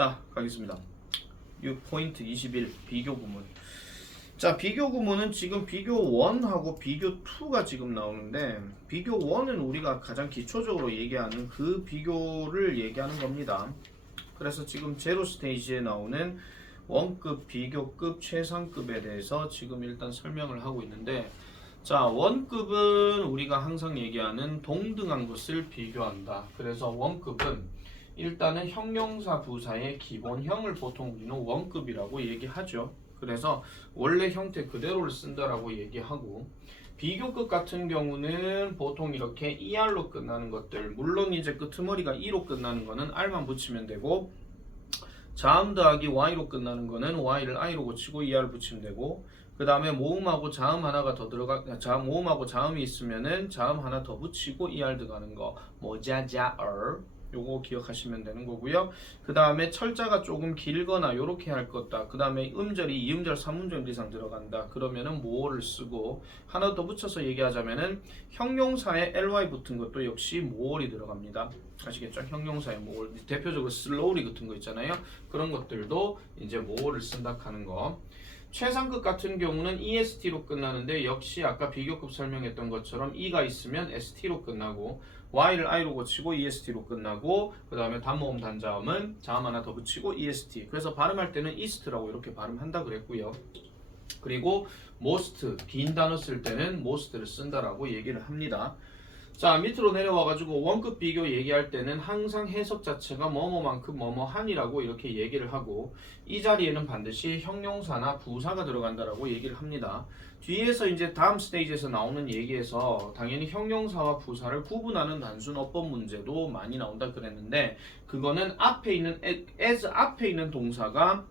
자, 가겠습니다. 6포인트 21 비교 구문. 자, 비교 구문은 지금 비교 1하고 비교 2가 지금 나오는데, 비교 1은 우리가 가장 기초적으로 얘기하는 그 비교를 얘기하는 겁니다. 그래서 지금 제로 스테이지에 나오는 원급, 비교급, 최상급에 대해서 지금 일단 설명을 하고 있는데, 자, 원급은 우리가 항상 얘기하는 동등한 것을 비교한다. 그래서 원급은 일단은 형용사 부사의 기본형을 보통 우리는 원급이라고 얘기하죠. 그래서 원래 형태 그대로를 쓴다라고 얘기하고, 비교급 같은 경우는 보통 이렇게 ER로 끝나는 것들, 물론 이제 끄트머리가 E로 끝나는 거는 R만 붙이면 되고, 자음 더하기 Y로 끝나는 거는 Y를 I로 고치고 ER 붙이면 되고, 그 다음에 모음하고 자음 하나가 더 모음하고 자음이 있으면은 자음 하나 더 붙이고 ER 들어가는 거, 모자자얼, 요거 기억하시면 되는 거고요. 그 다음에 철자가 조금 길거나 요렇게 할 것다. 그 다음에 음절이 2음절 3음절 이상 들어간다. 그러면은 모어를 쓰고, 하나 더 붙여서 얘기하자면은 형용사에 ly 붙은 것도 역시 모어리 들어갑니다. 아시겠죠? 형용사에 모어, 대표적으로 slowly 같은 거 있잖아요. 그런 것들도 이제 모어를 쓴다 하는 거. 최상급 같은 경우는 EST로 끝나는데, 역시 아까 비교급 설명했던 것처럼 E가 있으면 ST로 끝나고, Y를 I로 고치고 EST로 끝나고, 그 다음에 단모음 단자음은 자음 하나 더 붙이고 EST. 그래서 발음할 때는 EAST라고 이렇게 발음한다 그랬고요. 그리고 most, 긴 단어 쓸 때는 most를 쓴다라고 얘기를 합니다. 자, 밑으로 내려와가지고 원급 비교 얘기할 때는 항상 해석 자체가 뭐뭐만큼 뭐뭐한이라고 이렇게 얘기를 하고, 이 자리에는 반드시 형용사나 부사가 들어간다라고 얘기를 합니다. 뒤에서 이제 다음 스테이지에서 나오는 얘기에서 당연히 형용사와 부사를 구분하는 단순 어법 문제도 많이 나온다 그랬는데, 그거는 앞에 있는 as 앞에 있는 동사가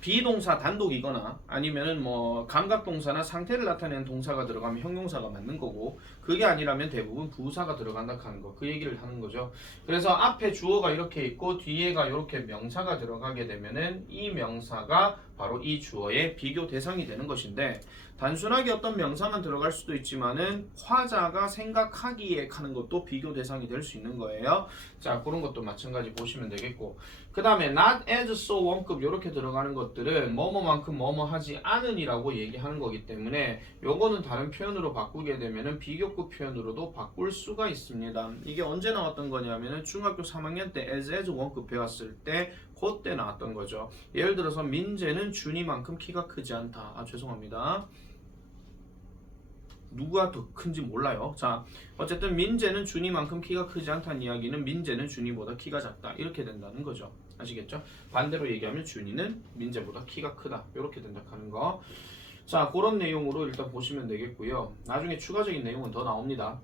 비동사 단독이거나 아니면은 뭐 감각동사나 상태를 나타내는 동사가 들어가면 형용사가 맞는 거고, 그게 아니라면 대부분 부사가 들어간다 하는 거, 그 얘기를 하는 거죠. 그래서 앞에 주어가 이렇게 있고 뒤에가 이렇게 명사가 들어가게 되면은 이 명사가 바로 이 주어의 비교 대상이 되는 것인데, 단순하게 어떤 명사만 들어갈 수도 있지만은 화자가 생각하기에 하는 것도 비교 대상이 될 수 있는 거예요. 자, 그런 것도 마찬가지 보시면 되겠고, 그 다음에 not as so 원급 이렇게 들어가는 것들은 뭐뭐만큼 뭐뭐 하지 않은이라고 얘기하는 거기 때문에, 요거는 다른 표현으로 바꾸게 되면은 비교급 표현으로도 바꿀 수가 있습니다. 이게 언제 나왔던 거냐면은 중학교 3학년 때 as 원급 배웠을 때 그때 나왔던 거죠. 예를 들어서 민재는 준이만큼 키가 크지 않다. 아, 죄송합니다. 누가 더 큰지 몰라요. 자, 어쨌든 민재는 준이만큼 키가 크지 않다는 이야기는 민재는 준이보다 키가 작다, 이렇게 된다는 거죠. 아시겠죠? 반대로 얘기하면 준이는 민재보다 키가 크다, 이렇게 된다 하는 거. 자, 그런 내용으로 일단 보시면 되겠고요. 나중에 추가적인 내용은 더 나옵니다.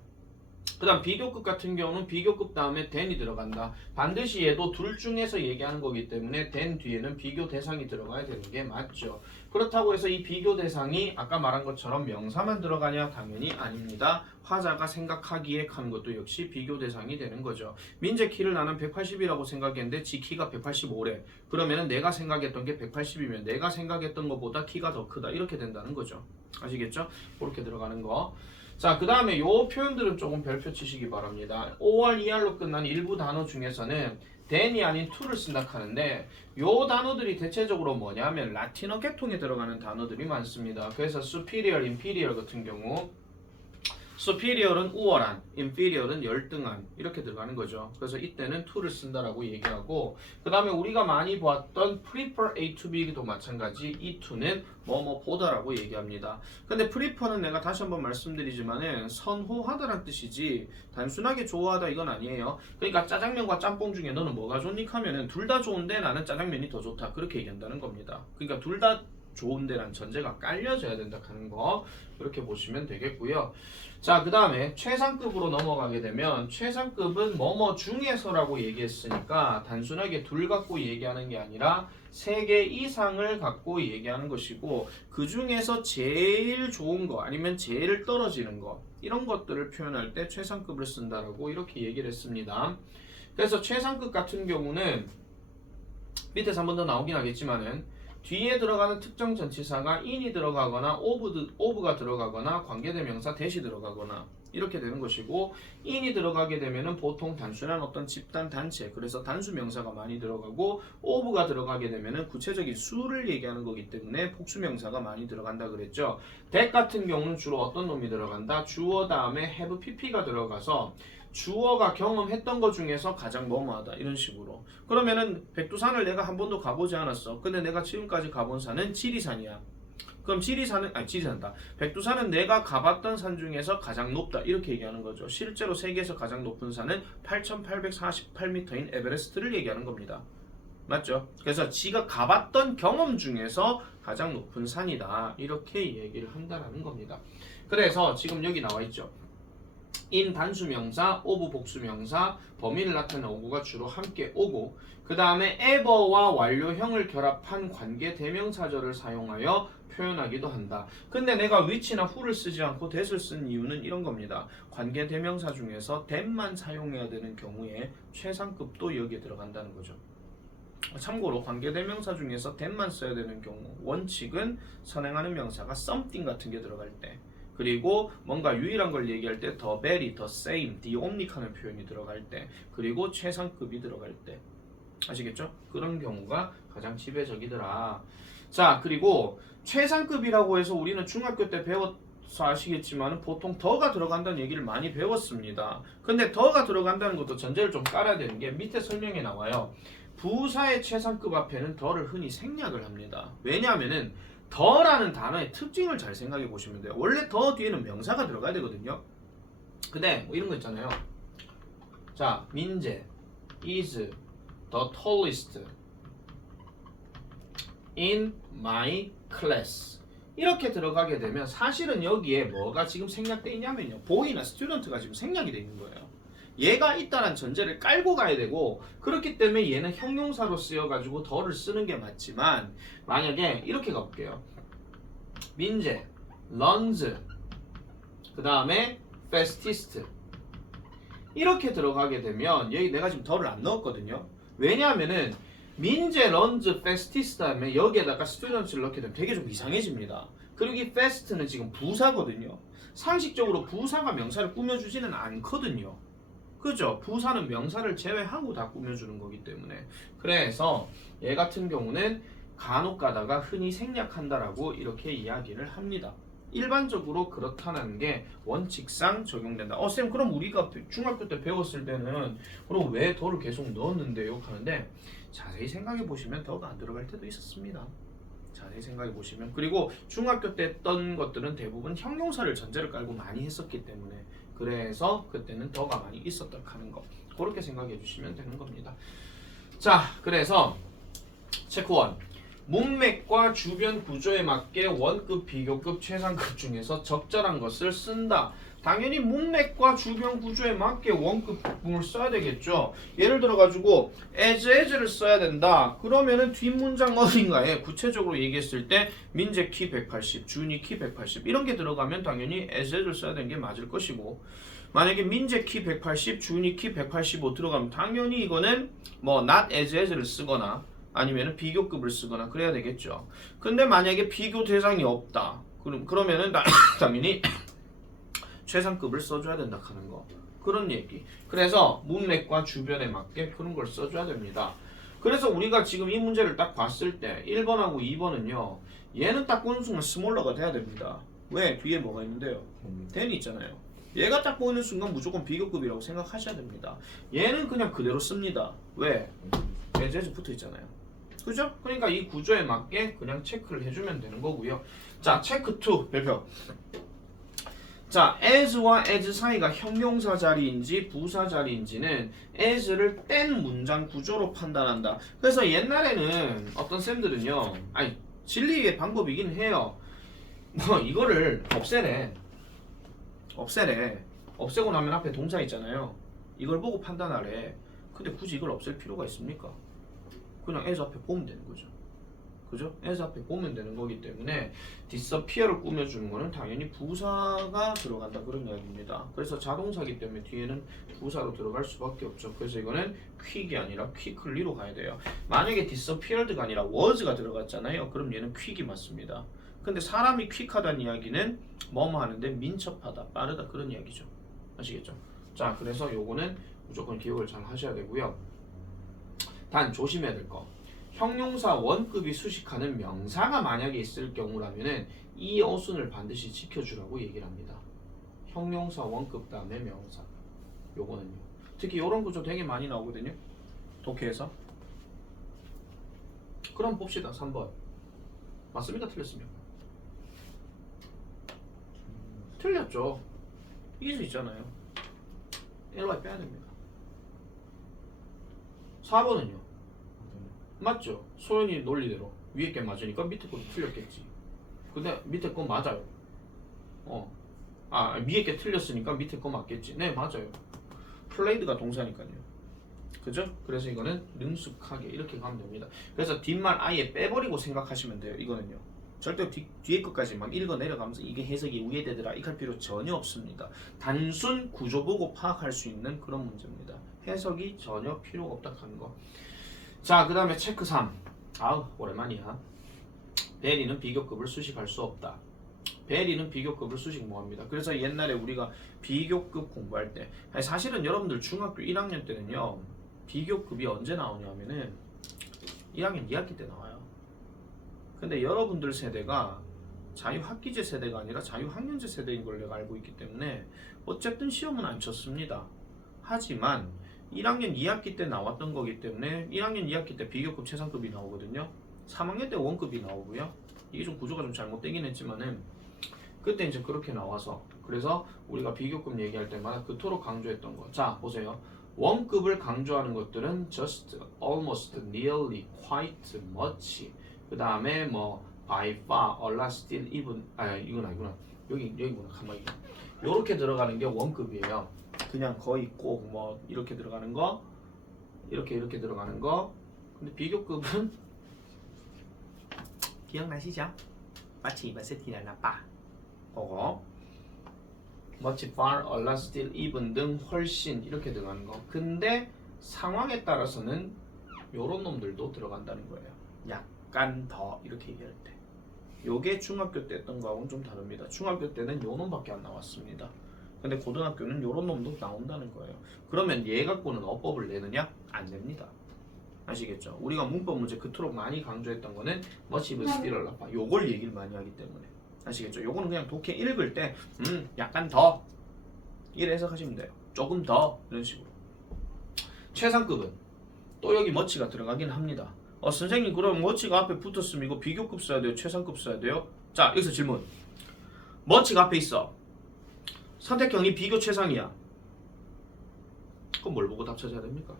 그 다음 비교급 같은 경우는 비교급 다음에 then이 들어간다. 반드시 얘도 둘 중에서 얘기하는 거기 때문에 then 뒤에는 비교 대상이 들어가야 되는 게 맞죠. 그렇다고 해서 이 비교 대상이 아까 말한 것처럼 명사만 들어가냐? 당연히 아닙니다. 화자가 생각하기에 하는 것도 역시 비교 대상이 되는 거죠. 민재 키를 나는 180이라고 생각했는데 지 키가 185래. 그러면은 내가 생각했던 게 180이면 내가 생각했던 것보다 키가 더 크다, 이렇게 된다는 거죠. 아시겠죠? 그렇게 들어가는 거. 자, 그 다음에 요 표현들은 조금 별표 치시기 바랍니다. OR, ER로 끝난 일부 단어 중에서는 then이 아닌 to를 쓴다 하는데, 요 단어들이 대체적으로 뭐냐면 라틴어 계통에 들어가는 단어들이 많습니다. 그래서 superior, inferior 같은 경우 superior은 우월한, inferior은 열등한, 이렇게 들어가는 거죠. 그래서 이때는 to를 쓴다라고 얘기하고, 그 다음에 우리가 많이 보았던 prefer A to B도 마찬가지, 이 to는 뭐뭐 보다라고 얘기합니다. 근데 prefer는 내가 다시 한번 말씀드리지만은 선호하다란 뜻이지 단순하게 좋아하다 이건 아니에요. 그러니까 짜장면과 짬뽕 중에 너는 뭐가 좋니 하면은 둘 다 좋은데 나는 짜장면이 더 좋다, 그렇게 얘기한다는 겁니다. 그러니까 둘 다 좋은데란 전제가 깔려져야 된다 하는 거, 그렇게 보시면 되겠고요. 자, 그 다음에 최상급으로 넘어가게 되면, 최상급은 뭐뭐 중에서라고 얘기했으니까 단순하게 둘 갖고 얘기하는 게 아니라 3개 이상을 갖고 얘기하는 것이고, 그 중에서 제일 좋은 거 아니면 제일 떨어지는 거, 이런 것들을 표현할 때 최상급을 쓴다라고 이렇게 얘기를 했습니다. 그래서 최상급 같은 경우는 밑에서 한 번 더 나오긴 하겠지만은, 뒤에 들어가는 특정 전치사가 in이 들어가거나 of가 들어가거나 관계대명사 that이 들어가거나, 이렇게 되는 것이고 in이 들어가게 되면은 보통 단순한 어떤 집단 단체 그래서 단수 명사가 많이 들어가고 of가 들어가게 되면은 구체적인 수를 얘기하는 거기 때문에 복수 명사가 많이 들어간다 그랬죠. that 같은 경우는 주로 어떤 놈이 들어간다? 주어 다음에 have pp가 들어가서 주어가 경험했던 것 중에서 가장 뭐뭐하다 이런 식으로. 그러면은 백두산을 내가 한 번도 가보지 않았어. 근데 내가 지금까지 가본 산은 지리산이야. 그럼 지리산다. 백두산은 내가 가봤던 산 중에서 가장 높다 이렇게 얘기하는 거죠. 실제로 세계에서 가장 높은 산은 8,848m인 에베레스트를 얘기하는 겁니다. 맞죠? 그래서 지가 가봤던 경험 중에서 가장 높은 산이다 이렇게 얘기를 한다라는 겁니다. 그래서 지금 여기 나와 있죠. in 단수명사, of 복수명사, 범위를 나타내는 어구가 주로 함께 오고 그 다음에 ever와 완료형을 결합한 관계 대명사절을 사용하여 표현하기도 한다. 근데 내가 which나 who를 쓰지 않고 that을 쓴 이유는 이런 겁니다. 관계 대명사 중에서 that만 사용해야 되는 경우에 최상급도 여기에 들어간다는 거죠. 참고로 관계대명사 중에서 that만 써야 되는 경우 원칙은 선행하는 명사가 something 같은 게 들어갈 때 그리고 뭔가 유일한 걸 얘기할 때 the very, the same, the only 하는 표현이 들어갈 때 그리고 최상급이 들어갈 때 아시겠죠? 그런 경우가 가장 지배적이더라. 자 그리고 최상급이라고 해서 우리는 중학교 때 배웠어 아시겠지만 보통 더가 들어간다는 얘기를 많이 배웠습니다. 근데 더가 들어간다는 것도 전제를 좀 깔아야 되는 게 밑에 설명에 나와요. 부사의 최상급 앞에는 더를 흔히 생략을 합니다. 왜냐하면은 더라는 단어의 특징을 잘 생각해 보시면 돼요. 원래 더 뒤에는 명사가 들어가야 되거든요. 근데 뭐 이런 거 있잖아요. 자, 민재 is the tallest in my class. 이렇게 들어가게 되면 사실은 여기에 뭐가 지금 생략되어 있냐면요. boy나 student가 지금 생략이 되어 있는 거예요. 얘가 있다는 전제를 깔고 가야 되고 그렇기 때문에 얘는 형용사로 쓰여가지고 더를 쓰는 게 맞지만 만약에 이렇게 가볼게요. 민재 runs 그 다음에 fastest 이렇게 들어가게 되면 여기 내가 지금 더를 안 넣었거든요. 왜냐하면은 민재 runs fastest 하면 여기에다가 students를 넣게 되면 되게 좀 이상해집니다. 그리고 이 fast는 지금 부사거든요. 상식적으로 부사가 명사를 꾸며주지는 않거든요. 그죠? 부사는 명사를 제외하고 다 꾸며주는 거기 때문에 그래서 얘 같은 경우는 간혹 가다가 흔히 생략한다라고 이렇게 이야기를 합니다. 일반적으로 그렇다는 게 원칙상 적용된다. 쌤 그럼 우리가 중학교 때 배웠을 때는 그럼 왜 더를 계속 넣었는데요? 하는데 자세히 생각해 보시면 더가 안 들어갈 때도 있었습니다. 자세히 생각해 보시면 그리고 중학교 때 했던 것들은 대부분 형용사를 전제를 깔고 많이 했었기 때문에 그래서 그때는 더가 많이 있었다 하는 거 그렇게 생각해 주시면 되는 겁니다. 자 그래서 체크 1 문맥과 주변 구조에 맞게 원급, 비교급, 최상급 중에서 적절한 것을 쓴다. 당연히 문맥과 주변 구조에 맞게 원급 부분을 써야 되겠죠. 예를 들어 가지고 as를 써야 된다. 그러면은 뒷문장 어딘가에 구체적으로 얘기했을 때 민재 키 180, 준이 키 180 이런 게 들어가면 당연히 as를 써야 되는 게 맞을 것이고 만약에 민재 키 180, 준이 키 185 들어가면 당연히 이거는 뭐 not as를 쓰거나 아니면은 비교급을 쓰거나 그래야 되겠죠. 근데 만약에 비교 대상이 없다. 그러면은 당연히 최상급을 써줘야 된다 하는 거 그런 얘기. 그래서 문맥과 주변에 맞게 그런 걸 써줘야 됩니다. 그래서 우리가 지금 이 문제를 딱 봤을 때 1번하고 2번은요 얘는 딱 보는 순간 스몰러가 돼야 됩니다. 왜? 뒤에 뭐가 있는데요? then이 있잖아요. 얘가 딱 보이는 순간 무조건 비교급이라고 생각하셔야 됩니다. 얘는 그냥 그대로 씁니다. 왜? as 붙어 있잖아요. 그죠? 그러니까 이 구조에 맞게 그냥 체크를 해주면 되는 거고요. 자, 체크 2 별표. 자, as와 as 사이가 형용사 자리인지 부사 자리인지는 as를 뗀 문장 구조로 판단한다. 그래서 옛날에는 어떤 쌤들은요, 아니 진리의 방법이긴 해요. 뭐 이거를 없애래. 없애고 나면 앞에 동사 있잖아요. 이걸 보고 판단하래. 근데 굳이 이걸 없앨 필요가 있습니까? 그냥 as 앞에 보면 되는 거죠. 그죠? as 앞에 보면 되는 거기 때문에 disappear를 꾸며주는 거는 당연히 부사가 들어간다 그런 이야기입니다. 그래서 자동사기 때문에 뒤에는 부사로 들어갈 수밖에 없죠. 그래서 이거는 quick이 아니라 quickly로 가야 돼요. 만약에 disappeared가 아니라 was가 들어갔잖아요. 그럼 얘는 quick이 맞습니다. 근데 사람이 quick하다는 이야기는 뭐뭐 하는데 민첩하다, 빠르다 그런 이야기죠. 아시겠죠? 자, 그래서 요거는 무조건 기억을 잘 하셔야 되고요. 단 조심해야 될 거. 형용사 원급이 수식하는 명사가 만약에 있을 경우라면은 이 어순을 반드시 지켜주라고 얘기를 합니다. 형용사 원급 다음에 명사. 요거는요. 특히 요런 구조 되게 많이 나오거든요. 독해에서. 그럼 봅시다. 3번. 맞습니까? 틀렸습니까? 틀렸죠. 이길 수 있잖아요. LY 빼야 됩니다. 4번은요. 맞죠? 소연이 논리대로 위에 게 맞으니까 밑에 것도 틀렸겠지. 근데 밑에 거 맞아요. 위에 게 틀렸으니까 밑에 거 맞겠지. 네, 맞아요. 플레이드가 동사니까요. 그죠? 그래서 이거는 능숙하게 이렇게 가면 됩니다. 그래서 뒷말 아예 빼버리고 생각하시면 돼요. 이거는요. 절대 뒤에 것까지 막 읽어 내려가면서 이게 해석이 우회되더라 이할 필요 전혀 없습니다. 단순 구조 보고 파악할 수 있는 그런 문제입니다. 해석이 전혀 필요가 없다 하는 거. 자, 그 다음에 체크 3. 아우, 오랜만이야. 베리는 비교급을 수식할 수 없다. 베리는 비교급을 수식 못합니다. 그래서 옛날에 우리가 비교급 공부할 때 사실은 여러분들 중학교 1학년 때는요. 비교급이 언제 나오냐면은 1학년 2학기 때 나와요. 근데 여러분들 세대가 자유학기제 세대가 아니라 자유학년제 세대인 걸 내가 알고 있기 때문에 어쨌든 시험은 안 쳤습니다. 하지만 1학년 2학기 때 나왔던 거기 때문에 1학년 2학기 때 비교급 최상급이 나오거든요. 3학년 때 원급이 나오고요. 이게 좀 구조가 좀 잘못되긴 했지만은 그때 이제 그렇게 나와서 그래서 우리가 비교급 얘기할 때마다 그토록 강조했던 거. 자, 보세요. 원급을 강조하는 것들은 just, almost, nearly, quite, much. 그 다음에 뭐 by far, a lot, still, even. 이건 아니구나. 여기구나. 가만히. 요렇게 들어가는 게 원급이에요. 그냥 거의 꼭 뭐 이렇게 들어가는 거, 이렇게 들어가는 거. 근데 비교급은 기억나시죠? 마치 이바세티나 나빠. 그거. much, far, a lot, still, even 등 훨씬 이렇게 들어가는 거. 근데 상황에 따라서는 요런 놈들도 들어간다는 거예요. 약간 더 이렇게 얘기할 때. 요게 중학교 때 했던 거하고는 좀 다릅니다. 중학교 때는 요 놈밖에 안 나왔습니다. 근데 고등학교는 요런 놈도 나온다는 거예요. 그러면 얘 갖고는 어법을 내느냐? 안 냅니다. 아시겠죠? 우리가 문법 문제 그토록 많이 강조했던 거는 much, even, still, a lot. 요걸 얘기를 많이 하기 때문에. 아시겠죠? 요거는 그냥 독해 읽을 때 약간 더 이래 해석하시면 돼요. 조금 더 이런 식으로. 최상급은 또 여기 머치가 들어가긴 합니다. 선생님 그럼 머치가 앞에 붙었으면 이거 비교급 써야 돼요? 최상급 써야 돼요? 자, 여기서 질문. 머치가 앞에 있어. 선택형이 비교 최상이야. 그럼 뭘 보고 답 찾아야 됩니까?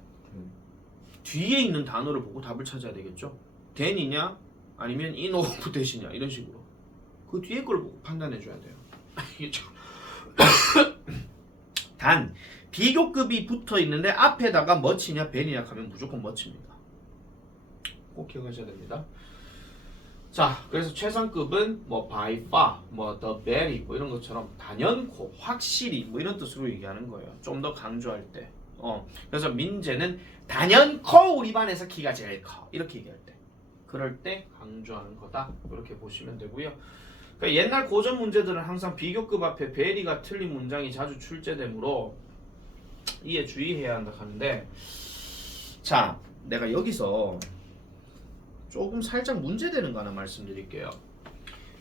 뒤에 있는 단어를 보고 답을 찾아야 되겠죠? then이냐 아니면 in of that이냐 이런 식으로. 그 뒤에 걸 보고 판단해 줘야 돼요. 단 비교급이 붙어 있는데 앞에다가 much냐 than이냐 하면 무조건 much입니다. 꼭 기억하셔야 됩니다. 자, 그래서 최상급은 뭐 by far, 뭐 the very 뭐 이런 것처럼 단연코, 확실히 뭐 이런 뜻으로 얘기하는 거예요. 좀 더 강조할 때. 그래서 민재는 단연코 우리 반에서 키가 제일 커. 이렇게 얘기할 때. 그럴 때 강조하는 거다. 이렇게 보시면 되고요. 그러니까 옛날 고전 문제들은 항상 비교급 앞에 베리가 틀린 문장이 자주 출제되므로 이에 주의해야 한다 하는데, 자, 내가 여기서 조금 살짝 문제되는 거 하나 말씀드릴게요.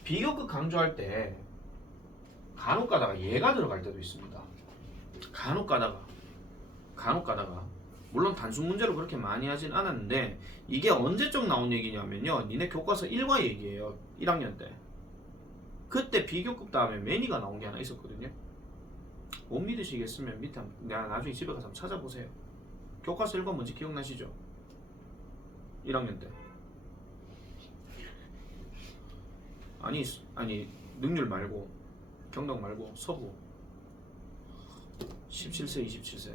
비교급 강조할 때 간혹 가다가 얘가 들어갈 때도 있습니다. 간혹 가다가 물론 단순 문제로 그렇게 많이 하진 않았는데 이게 언제적 나온 얘기냐면요. 니네 교과서 1과 얘기예요. 1학년 때. 그때 비교급 다음에 매니가 나온 게 하나 있었거든요. 못 믿으시겠으면 밑에 내가 나중에 집에 가서 한번 찾아보세요. 교과서 1과 뭔지 기억나시죠? 1학년 때. 아니 능률 말고 경덕 말고 서부 17세 27세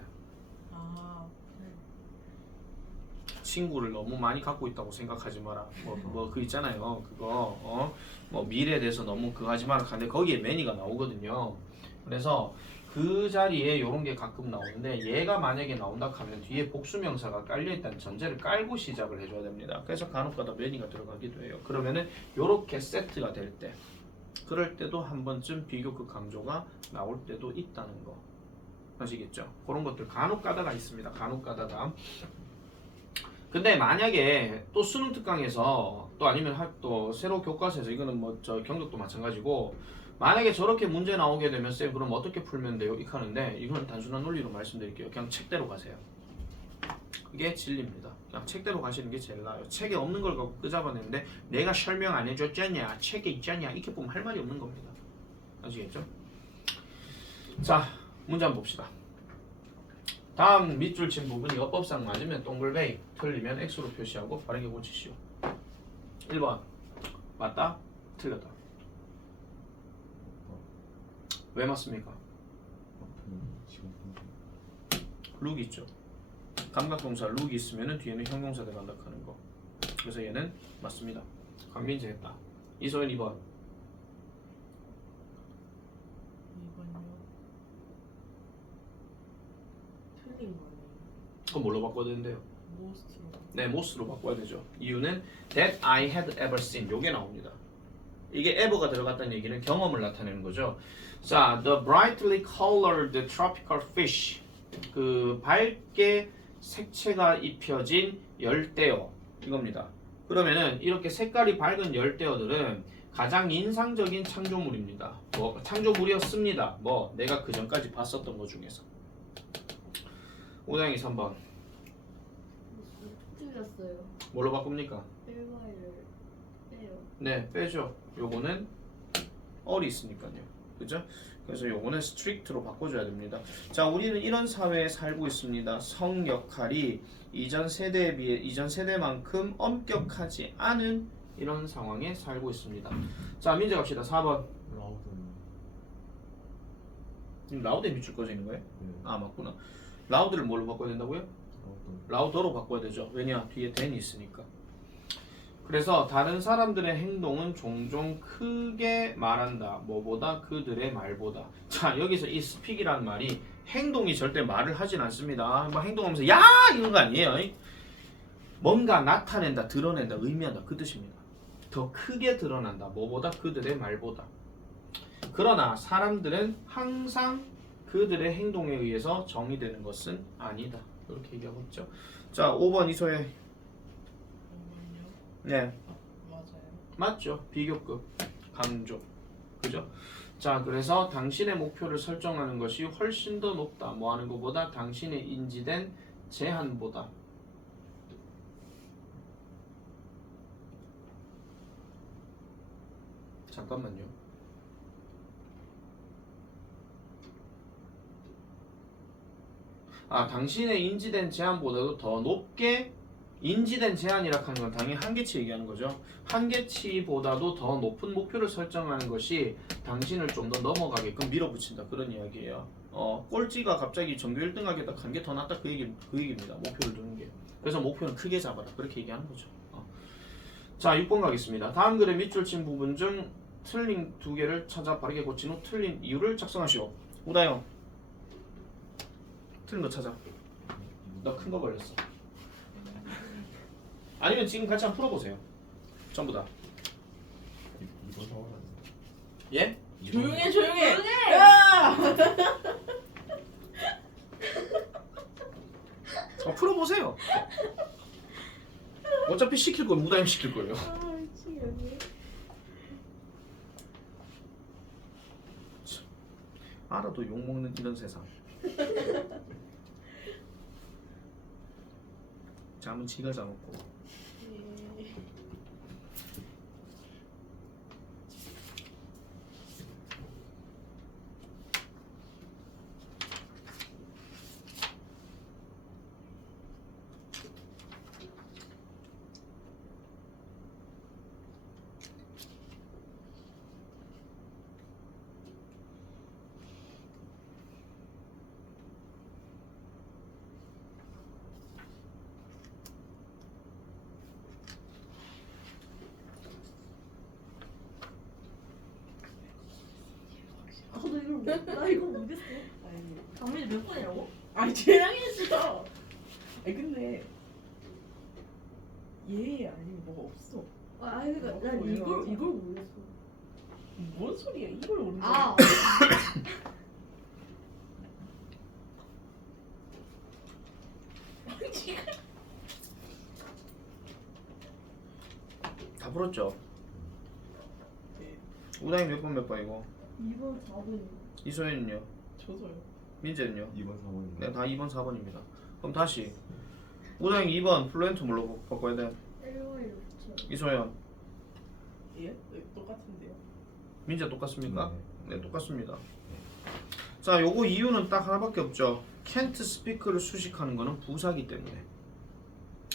친구를 너무 많이 갖고 있다고 생각하지 마라. 뭐 그 있잖아요. 그거 뭐 미래에 대해서 너무 그거 하지 마라. 근데 거기에 매니가 나오거든요. 그래서 그 자리에 요런 게 가끔 나오는데 얘가 만약에 나온다 하면 뒤에 복수명사가 깔려있다는 전제를 깔고 시작을 해줘야 됩니다. 그래서 간혹가다 매니가 들어가기도 해요. 그러면은 요렇게 세트가 될 때 그럴 때도 한 번쯤 비교급 강조가 나올 때도 있다는 거 아시겠죠? 그런 것들 간혹 가다가 있습니다. 간혹 가다가. 근데 만약에 또 수능 특강에서 또 아니면 또 새로 교과서에서 이거는 뭐 저 경력도 마찬가지고 만약에 저렇게 문제 나오게 되면 쌤 그럼 어떻게 풀면 돼요? 이렇게 하는데 이건 단순한 논리로 말씀드릴게요. 그냥 책대로 가세요. 그게 진리입니다. 그냥 책대로 가시는 게 제일 나아요. 책에 없는 걸 갖고 끄잡아내는데 내가 설명 안 해줬잖냐 책에 있잖냐 이렇게 보면 할 말이 없는 겁니다. 아시겠죠? 자 문제 한번 봅시다. 다음 밑줄 친 부분이 어법상 맞으면 동글베이, 틀리면 X로 표시하고 빠르게 고치시오. 1번 맞다? 틀렸다. 왜 맞습니까? 룩 있죠. 감각동사 룩이 있으면 뒤에는 형용사 들어간다 하는 거. 그래서 얘는 맞습니다. 강민재 했다. 이소연 2번. 2번요. 틀린 거네요. 그럼 뭘로 바꿔야 되는데요? 모스트로. 네, most로 바꿔야 되죠. 이유는 that I had ever seen 요게 나옵니다. 이게 ever가 들어갔다는 얘기는 경험을 나타내는 거죠. 자, the brightly colored tropical fish 그 밝게 색채가 입혀진 열대어 이겁니다. 그러면은 이렇게 색깔이 밝은 열대어들은 가장 인상적인 창조물입니다. 뭐 창조물이었습니다. 뭐 내가 그 전까지 봤었던 것 중에서. 오당이 3번. 틀렸어요. 뭘로 바꿉니까? 1과를 빼요. 네, 빼죠. 요거는 얼이 있으니까요. 그죠? 그래서 요거는 strict로 바꿔줘야 됩니다. 자, 우리는 이런 사회에 살고 있습니다. 성 역할이 이전 세대에 비해 이전 세대만큼 엄격하지 않은 이런 상황에 살고 있습니다. 자, 민재 갑시다. 4번. 지금 라우드에 밑줄 꺼져 있는 거예요? 아, 맞구나. 라우드를 뭘로 바꿔야 된다고요? 라우더로 바꿔야 되죠. 왜냐? 뒤에 than이 있으니까. 그래서 다른 사람들의 행동은 종종 크게 말한다. 뭐보다 그들의 말보다. 자, 여기서 이 speak이라는 말이 행동이 절대 말을 하진 않습니다. 뭐 행동하면서 야! 이런 거 아니에요. 뭔가 나타낸다, 드러낸다, 의미한다 그 뜻입니다. 더 크게 드러난다. 뭐보다 그들의 말보다. 그러나 사람들은 항상 그들의 행동에 의해서 정의되는 것은 아니다. 이렇게 얘기하고 있죠. 자, 5번 이소혜. 5번요. 네. 맞아요. 맞죠. 비교급 강조. 그죠? 자, 그래서 당신의 목표를 설정하는 것이 훨씬 더 높다. 뭐 하는 것보다 당신의 인지된 제한보다. 잠깐만요. 아, 당신의 인지된 제한보다도 더 높게 인지된 제한이라 하는 건 당연히 한계치 얘기하는 거죠. 한계치보다도 더 높은 목표를 설정하는 것이 당신을 좀 더 넘어가게끔 밀어붙인다. 그런 이야기예요. 꼴찌가 갑자기 전교 1등 하겠다 한 게 더 낫다 그 얘기입니다. 목표를 두는 게. 그래서 목표는 크게 잡아라. 그렇게 얘기하는 거죠. 자, 6번 가겠습니다. 다음 글의 밑줄 친 부분 중 틀린 두 개를 찾아 바르게 고친 후 틀린 이유를 작성하시오. 우다영. 틀린 거 찾아. 너 큰 거 걸렸어. 아니면 지금 같이 한번 풀어보세요. 전부 다. 예? 조용해 조용해. 조용해! 야! 풀어보세요. 어차피 시킬 건 무다임 시킬 거예요. 아, 미치겠네. 알아도 욕먹는 이런 세상. 잠은 지가 자놓고. 나 이거 못했어. 강민이 몇 번이라고? 아니 쟤랑 했어. 아니 근데 얘 아니면 뭐가 없어. 아니 그러니까 난 이걸 몰랐어. 뭔 소리야? 이걸 모르는 아. 다 풀었죠? 네. 우당이 몇 번이고 2번 4번. 이소연은요? 저도요. 민재는요? 2번 4번입니다. 네, 다 2번 4번입니다. 그럼 다시 우당이 2번 플루엔트 뭘로 바꿔야 돼? LY 붙여. 이소연 예? 네, 똑같은데요. 민재 똑같습니까? 네. 네, 똑같습니다. 자, 요거 이유는 딱 하나밖에 없죠. can't speak를 수식하는 거는 부사기 때문에.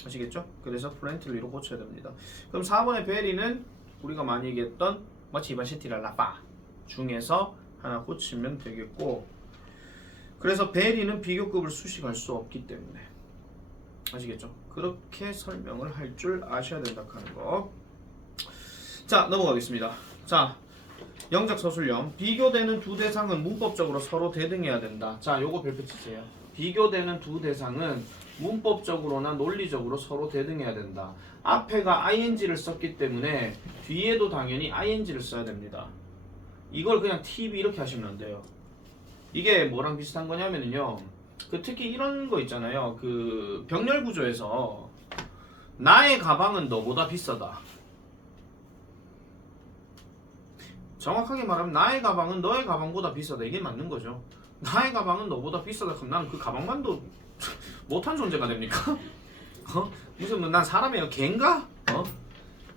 아시겠죠? 그래서 플랜트를 이로 고쳐야 됩니다. 그럼 4번의 베리는 우리가 많이 얘기했던 머치바시티라 라파 중에서 하나 고치면 되겠고, 그래서 베리는 비교급을 수식할 수 없기 때문에. 아시겠죠? 그렇게 설명을 할 줄 아셔야 된다 하는 거. 자, 넘어가겠습니다. 자, 영작 서술형. 비교되는 두 대상은 문법적으로 서로 대등해야 된다. 자, 요거 별표 치세요. 비교되는 두 대상은 문법적으로나 논리적으로 서로 대등해야 된다. 앞에가 ing를 썼기 때문에 뒤에도 당연히 ing를 써야 됩니다. 이걸 그냥 TV 이렇게 하시면 안 돼요. 이게 뭐랑 비슷한 거냐면요. 특히 이런 거 있잖아요. 그 병렬 구조에서 나의 가방은 너보다 비싸다. 정확하게 말하면 나의 가방은 너의 가방보다 비싸다. 이게 맞는 거죠. 나의 가방은 너보다 비싸다. 그럼 나는 그 가방만도 못한 존재가 됩니까? 무슨 난 사람이에요? 개인가?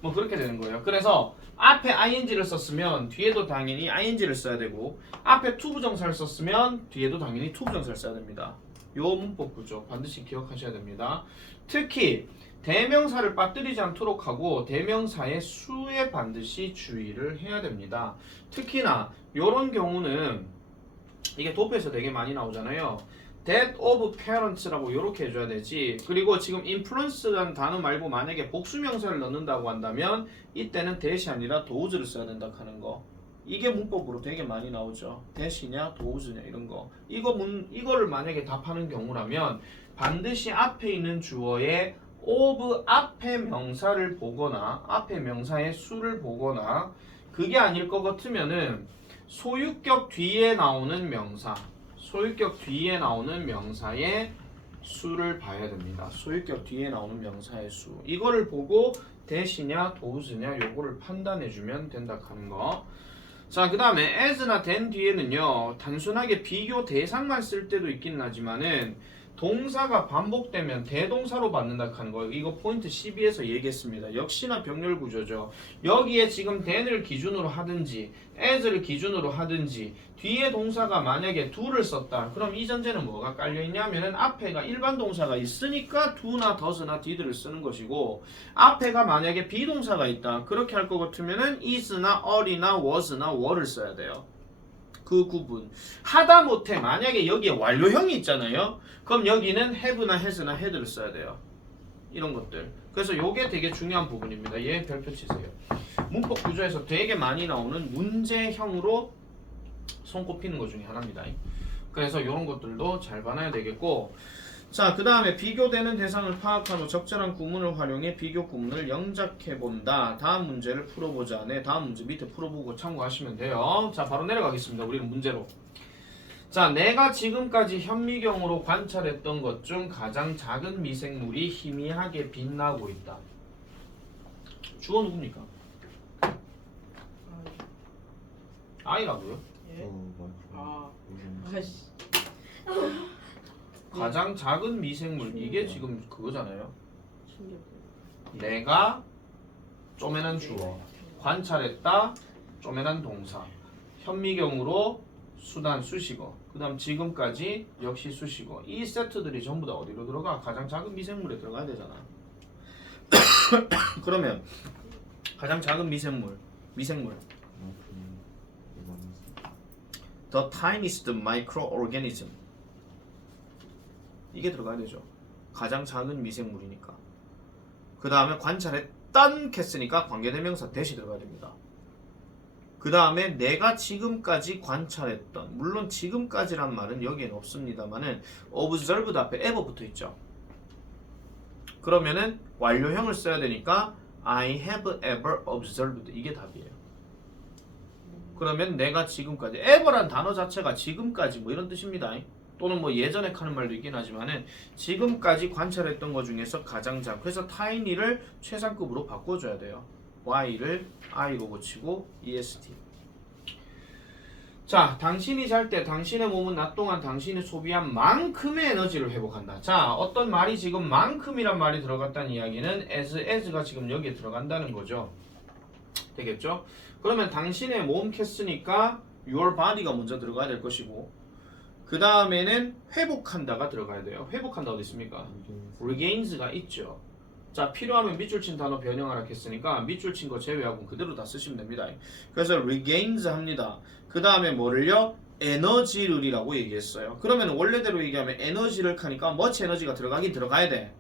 뭐 그렇게 되는 거예요. 그래서 앞에 ing를 썼으면 뒤에도 당연히 ing를 써야 되고, 앞에 투부정사를 썼으면 뒤에도 당연히 투부정사를 써야 됩니다. 요 문법 구조 반드시 기억하셔야 됩니다. 특히 대명사를 빠뜨리지 않도록 하고 대명사의 수에 반드시 주의를 해야 됩니다. 특히나 요런 경우는 이게 도표에서 되게 많이 나오잖아요. That of parents라고 요렇게 해줘야 되지. 그리고 지금 influence라는 단어 말고 만약에 복수명사를 넣는다고 한다면 이때는 that이 아니라 does를 써야 된다 하는 거. 이게 문법으로 되게 많이 나오죠. that이냐 does냐 이런 거. 이거를 만약에 답하는 경우라면 반드시 앞에 있는 주어의 of 앞에 명사를 보거나 앞에 명사의 수를 보거나, 그게 아닐 것 같으면은 소유격 뒤에 나오는 명사, 소유격 뒤에 나오는 명사의 수를 봐야 됩니다. 소유격 뒤에 나오는 명사의 수. 이거를 보고 that이냐 does냐 요거를 판단해 주면 된다 하는 거. 자, 그 다음에 as나 than 뒤에는요, 단순하게 비교 대상만 쓸 때도 있긴 하지만은 동사가 반복되면 대동사로 받는다 하는 거. 이거 포인트 12에서 얘기했습니다. 역시나 병렬 구조죠. 여기에 지금 than을 기준으로 하든지 as를 기준으로 하든지 뒤에 동사가 만약에 do를 썼다. 그럼 이 전제는 뭐가 깔려있냐면은 앞에가 일반 동사가 있으니까 do나 does나 did를 쓰는 것이고, 앞에가 만약에 비동사가 있다. 그렇게 할 것 같으면은 is나 are나 was나 were를 써야 돼요. 그 구분. 하다못해 만약에 여기에 완료형이 있잖아요. 그럼 여기는 have나 has나 had를 써야 돼요. 이런 것들. 그래서 요게 되게 중요한 부분입니다. 얘 별표 치세요. 문법 구조에서 되게 많이 나오는 문제형으로 손꼽히는 것 중에 하나입니다. 그래서 이런 것들도 잘 봐놔야 되겠고, 자, 그 다음에 비교되는 대상을 파악한 후 적절한 구문을 활용해 비교 구문을 영작해본다. 다음 문제를 풀어보자. 네, 다음 문제 밑에 풀어보고 참고하시면 돼요. 자, 바로 내려가겠습니다. 우리는 문제로. 자, 내가 지금까지 현미경으로 관찰했던 것 중 가장 작은 미생물이 희미하게 빛나고 있다. 주어 누굽니까? 아이라고요? 예? 아, 마이크. 아씨. 가장 작은 미생물, 이게 지금 그거잖아요. 충격. 내가 쪼매난 주어, 관찰했다 쪼매난 동사, 현미경으로 수단 수식어, 그 다음 지금까지 역시 수식어. 이 세트들이 전부 다 어디로 들어가? 가장 작은 미생물에 들어가야 되잖아. 그러면 가장 작은 미생물 The tiniest microorganism, 이게 들어가야 되죠. 가장 작은 미생물이니까. 그 다음에 관찰했던 했으니까 관계대명사 that이 들어가야 됩니다. 그 다음에 내가 지금까지 관찰했던, 물론 지금까지란 말은 여기엔 없습니다만은 observed 앞에 ever 붙어 있죠. 그러면은 완료형을 써야 되니까 I have ever observed, 이게 답이에요. 그러면 내가 지금까지, ever란 단어 자체가 지금까지 뭐 이런 뜻입니다. 또는 뭐 예전에 하는 말도 있긴 하지만은 지금까지 관찰했던 것 중에서 가장 작은, 그래서 tiny를 최상급으로 바꿔줘야 돼요. y를 i로 고치고 est. 자, 당신이 잘 때 당신의 몸은 낮 동안 당신이 소비한 만큼의 에너지를 회복한다. 자, 어떤 말이 지금 만큼이란 말이 들어갔다는 이야기는 as가 지금 여기에 들어간다는 거죠. 되겠죠? 그러면 당신의 몸 캤으니까 your body가 먼저 들어가야 될 것이고 그 다음에는 회복한다가 들어가야 돼요. 회복한다 어디 있습니까? regains가 있죠. 자, 필요하면 밑줄 친 단어 변형하라 했으니까 밑줄 친 거 제외하고 그대로 다 쓰시면 됩니다. 그래서 regains 합니다. 그 다음에 뭐를요? 에너지를이라고 얘기했어요. 그러면 원래대로 얘기하면 에너지를 하니까 much 에너지가 들어가긴 들어가야 돼.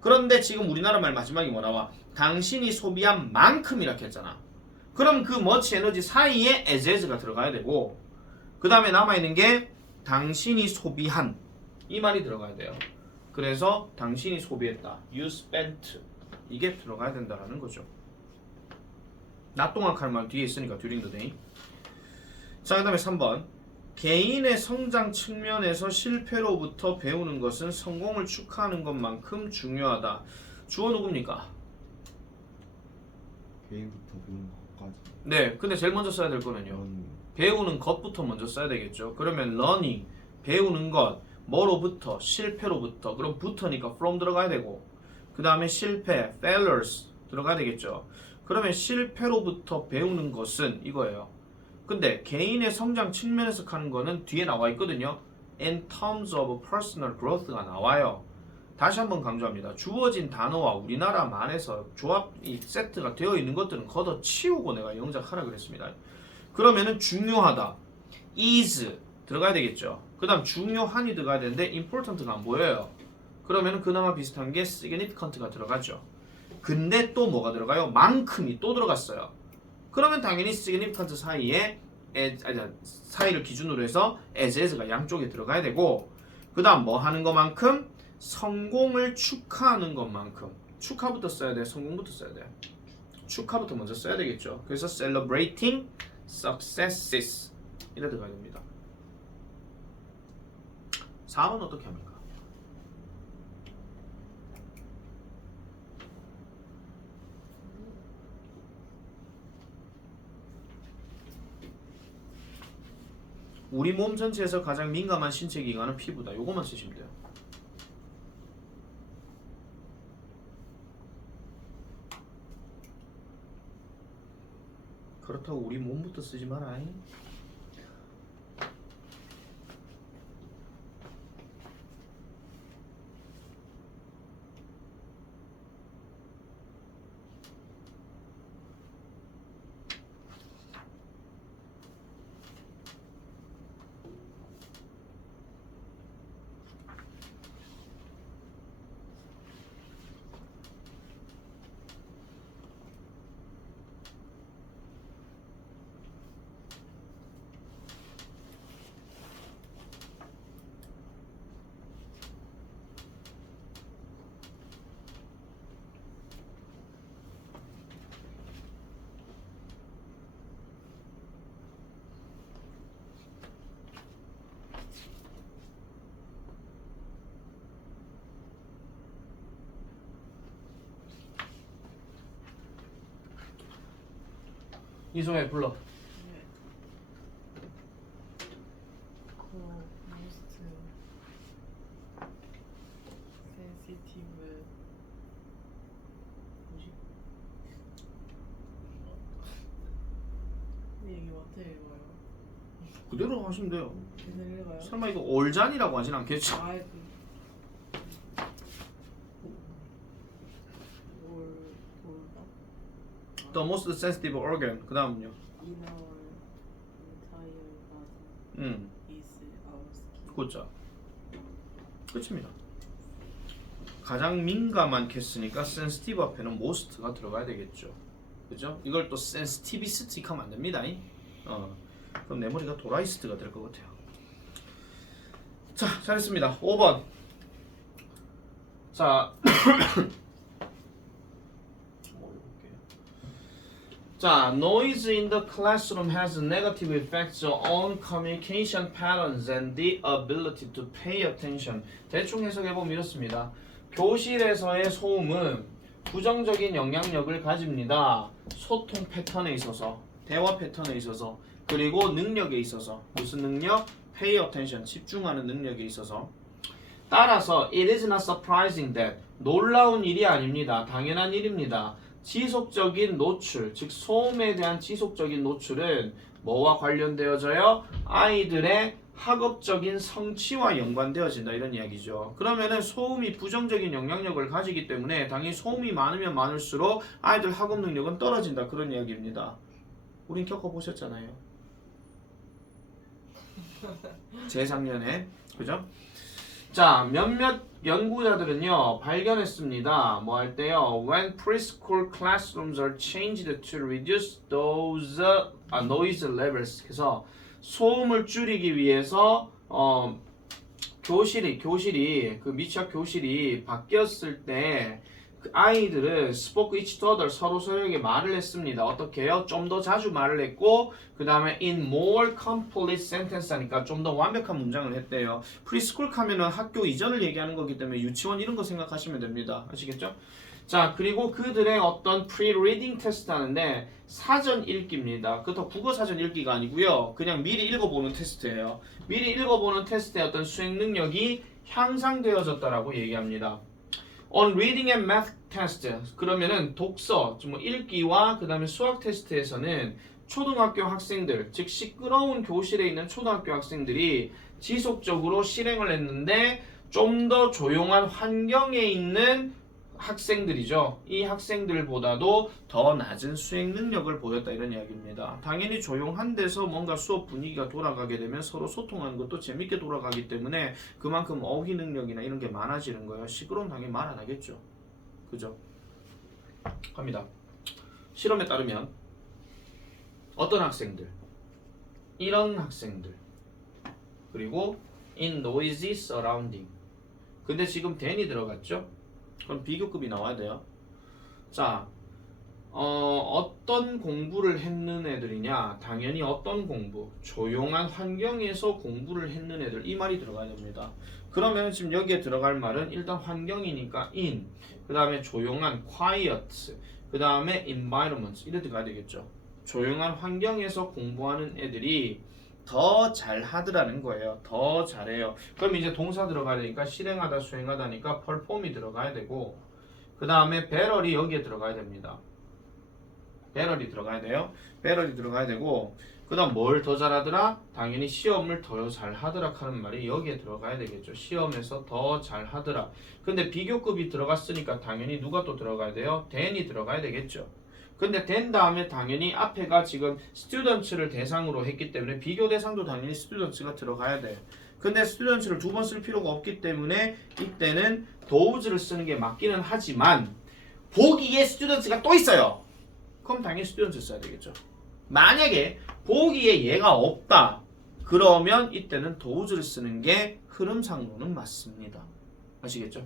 그런데 지금 우리나라 말 마지막이 뭐 나와? 당신이 소비한 만큼이라고 했잖아. 그럼 그 much 에너지 사이에 as가 들어가야 되고 그 다음에 남아있는 게 당신이 소비한 이 말이 들어가야 돼요. 그래서 당신이 소비했다. You spent. 이게 들어가야 된다라는 거죠. 낮 동안 하는 말 뒤에 있으니까 during the day. 자, 그 다음에 3번. 개인의 성장 측면에서 실패로부터 배우는 것은 성공을 축하하는 것만큼 중요하다. 주어 누굽니까? 개인부터 배우는 것까지. 네, 근데 제일 먼저 써야 될 거는요. 배우는 것부터 먼저 써야 되겠죠. 그러면 learning, 배우는 것, 뭐로부터? 실패로부터. 그럼 부터니까 from 들어가야 되고 그 다음에 실패, failures 들어가야 되겠죠. 그러면 실패로부터 배우는 것은 이거예요. 근데 개인의 성장 측면에서 하는 거는 뒤에 나와 있거든요. In terms of personal growth가 나와요. 다시 한번 강조합니다. 주어진 단어와 우리나라 말에서 조합이 세트가 되어 있는 것들은 걷어치우고 내가 영작하라 그랬습니다. 그러면은 중요하다. is 들어가야 되겠죠. 그 다음 중요한이 들어가야 되는데 important가 안 보여요. 그러면은 그나마 비슷한 게 significant가 들어가죠. 근데 또 뭐가 들어가요? 만큼이 또 들어갔어요. 그러면 당연히 significant 사이에 사이를 기준으로 해서 as가 양쪽에 들어가야 되고 그 다음 뭐 하는 것만큼? 성공을 축하하는 것만큼. 축하부터 써야 돼? 성공부터 써야 돼? 축하부터 먼저 써야 되겠죠. 그래서 celebrating successes 이래 들어가야 됩니다. 4번 어떻게 합니까? 우리 몸 전체에서 가장 민감한 신체 기관은 피부다. 요것만 쓰시면 돼요. 그렇다고 우리 몸부터 쓰지 마라. 이소혜 불러. 네. most sensitive 뭐지? 이 얘기 어떻게 읽어요? 그대로 하시면 돼요. 계속 읽어요? 설마 이거 올잔이라고 하진 않겠죠? 아, 뭘까? The most sensitive organ. 그 다음은요. In our entire body is our skin. 그죠. 끝입니다. 가장 민감한 캐스니까 sensitive 앞에는 most가 들어가야 되겠죠. 그죠? 이걸 또 sensitivistic 하면 안 됩니다. 그럼 내 머리가 도라이스트가 될 것 같아요. 자, 잘했습니다. 5번. 자, 자, noise in the classroom has negative effects on communication patterns and the ability to pay attention. 대충 해석해보면 이렇습니다. 교실에서의 소음은 부정적인 영향력을 가집니다. 소통 패턴에 있어서, 대화 패턴에 있어서, 그리고 능력에 있어서. 무슨 능력? Pay attention, 집중하는 능력에 있어서. 따라서 it is not surprising that, 놀라운 일이 아닙니다. 당연한 일입니다. 지속적인 노출, 즉 소음에 대한 지속적인 노출은 뭐와 관련되어져요? 아이들의 학업적인 성취와 연관되어진다, 이런 이야기죠. 그러면은 소음이 부정적인 영향력을 가지기 때문에 당연히 소음이 많으면 많을수록 아이들 학업 능력은 떨어진다, 그런 이야기입니다. 우린 겪어보셨잖아요. 재작년에, 그죠? 자, 몇몇 연구자들은요 발견했습니다. 뭐 할 때요, when preschool classrooms are changed to reduce those noise levels. 그래서 소음을 줄이기 위해서 교실이 그 미취학 교실이 바뀌었을 때 그 아이들은 spoke each to other, 서로에게 말을 했습니다. 어떻게 해요? 좀 더 자주 말을 했고, 그 다음에 in more complete sentence 하니까 좀 더 완벽한 문장을 했대요. 프리스쿨 하면은 학교 이전을 얘기하는 거기 때문에 유치원 이런 거 생각하시면 됩니다. 아시겠죠? 자, 그리고 그들의 어떤 pre-reading 테스트 하는데 사전 읽기입니다. 그것도 국어 사전 읽기가 아니고요, 그냥 미리 읽어보는 테스트예요. 미리 읽어보는 테스트의 어떤 수행 능력이 향상되어졌다라고 얘기합니다. On reading and math test, 그러면은 독서, 뭐 읽기와 그 다음에 수학 테스트에서는 초등학교 학생들, 즉 시끄러운 교실에 있는 초등학교 학생들이 지속적으로 실행을 했는데 좀 더 조용한 환경에 있는 학생들이죠. 이 학생들보다도 더 낮은 수행 능력을 보였다, 이런 이야기입니다. 당연히 조용한 데서 뭔가 수업 분위기가 돌아가게 되면 서로 소통하는 것도 재밌게 돌아가기 때문에 그만큼 어휘 능력이나 이런 게 많아지는 거예요. 시끄러운 당연히 말 안 하겠죠. 그죠? 갑니다. 실험에 따르면 어떤 학생들, 이런 학생들, 그리고 in noisy surrounding. 근데 지금 then이 들어갔죠? 그럼 비교급이 나와야 돼요. 자, 어떤 공부를 했는 애들이냐? 당연히 어떤 공부, 조용한 환경에서 공부를 했는 애들, 이 말이 들어가야 됩니다. 그러면 지금 여기에 들어갈 말은 일단 환경이니까 in, 그 다음에 조용한 quiet, 그 다음에 environment, 이렇게 가야 되겠죠. 조용한 환경에서 공부하는 애들이 더 잘하더라는 거예요. 더 잘해요. 그럼 이제 동사 들어가야 되니까 실행하다, 수행하다니까 perform이 들어가야 되고, 그 다음에 better이 여기에 들어가야 됩니다. better이 들어가야 돼요. better이 들어가야 되고, 그 다음 뭘 더 잘하더라? 당연히 시험을 더 잘하더라 하는 말이 여기에 들어가야 되겠죠. 시험에서 더 잘하더라. 근데 비교급이 들어갔으니까 당연히 누가 또 들어가야 돼요? then이 들어가야 되겠죠. 근데 된 다음에 당연히 앞에가 지금 students를 대상으로 했기 때문에 비교 대상도 당연히 students가 들어가야 돼. 근데 students를 두 번 쓸 필요가 없기 때문에 이때는 those를 쓰는 게 맞기는 하지만 보기에 students가 또 있어요. 그럼 당연히 students 써야 되겠죠. 만약에 보기에 얘가 없다, 그러면 이때는 those를 쓰는 게 흐름상으로는 맞습니다. 아시겠죠?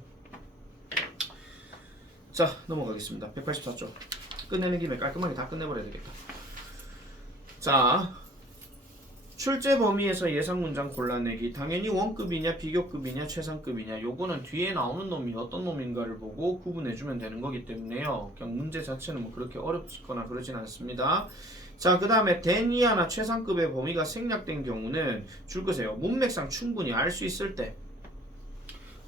자, 넘어가겠습니다. 184쪽. 끝내는 김에 깔끔하게 다 끝내버려야 되겠다. 자, 출제 범위에서 예상 문장 골라내기. 당연히 원급이냐 비교급이냐 최상급이냐, 요거는 뒤에 나오는 놈이 어떤 놈인가를 보고 구분해주면 되는 거기 때문에요. 그냥 문제 자체는 뭐 그렇게 어렵거나 그러진 않습니다. 자, 그 다음에 then 이하나 최상급의 범위가 생략된 경우는 줄 거세요. 문맥상 충분히 알 수 있을 때,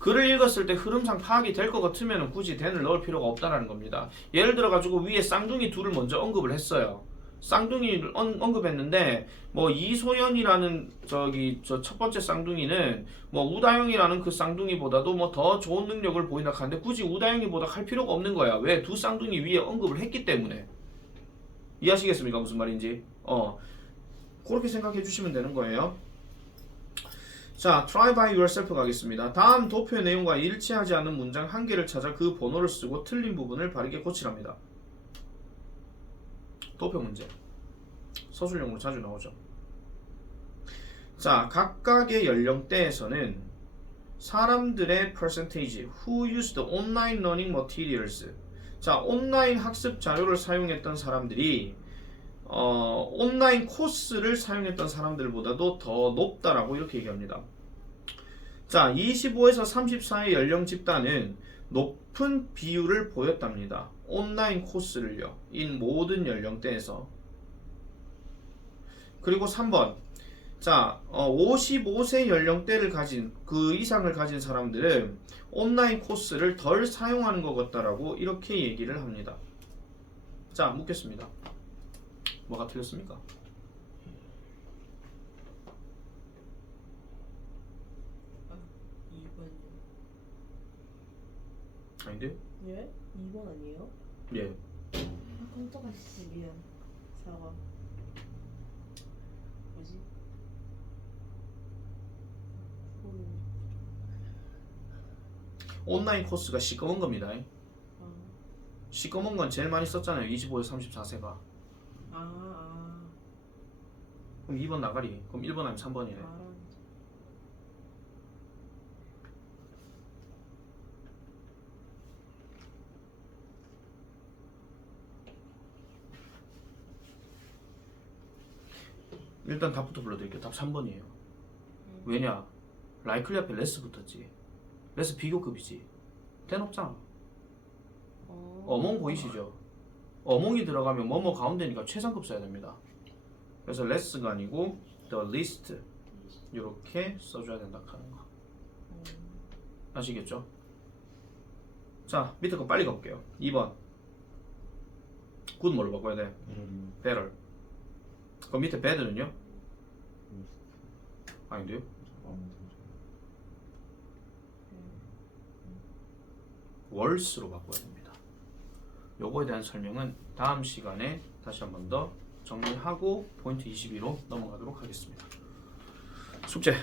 글을 읽었을 때 흐름상 파악이 될 것 같으면 굳이 then을 넣을 필요가 없다는 겁니다. 예를 들어 가지고 위에 쌍둥이 둘을 먼저 언급을 했어요. 쌍둥이를 언급했는데 뭐 이소연이라는 저 첫 번째 쌍둥이는 뭐 우다영이라는 그 쌍둥이보다도 뭐 더 좋은 능력을 보인다 하는데 굳이 우다영이보다 할 필요가 없는 거야. 왜? 두 쌍둥이 위에 언급을 했기 때문에. 이해하시겠습니까? 무슨 말인지. 그렇게 생각해 주시면 되는 거예요. 자, try by yourself 가겠습니다. 다음 도표의 내용과 일치하지 않는 문장 한 개를 찾아 그 번호를 쓰고 틀린 부분을 바르게 고치랍니다. 도표 문제. 서술형으로 자주 나오죠. 자, 각각의 연령대에서는 사람들의 percentage who used online learning materials. 자, 온라인 학습 자료를 사용했던 사람들이 온라인 코스를 사용했던 사람들보다도 더 높다라고 이렇게 얘기합니다. 자, 25에서 34의 연령 집단은 높은 비율을 보였답니다. 온라인 코스를요. 이 모든 연령대에서. 그리고 3번. 자, 55세 연령대를 가진 그 이상을 가진 사람들은 온라인 코스를 덜 사용하는 것 같다라고 이렇게 얘기를 합니다. 자, 묻겠습니다. 뭐가 틀렸습니까? 아, 2번이요. 아닌데? 예? 2번 아니에요? 예. 아 깜짝아 씨. 미안. 사과. 뭐지? 온라인 코스가 시꺼먼 겁니다. 아, 시꺼먼 건 제일 많이 썼잖아요. 25에서 34세가. 아, 그럼 2번 나가리. 그럼 1번 아니면 3번이네. 알아. 일단 답부터 불러드릴게요. 답 3번이에요. 왜냐? 라이클리 앞에 레스 붙었지. 레스 비교급이지. 된 없잖아. 어몽 보이시죠? 어몽이 들어가면 뭐뭐 가운데니까 최상급 써야 됩니다. 그래서 레스가 아니고 the least 이렇게 써줘야 된다 하는 거. 아시겠죠? 자, 밑에 거 빨리 가볼게요. 2번. 굿 뭘로 바꿔야 돼? better. 그럼 밑에 bad는요? 아닌데요? worse로 바꿔야 됩니다. 요거에 대한 설명은 다음 시간에 다시 한 번 더 정리하고 포인트 22로 넘어가도록 하겠습니다. 숙제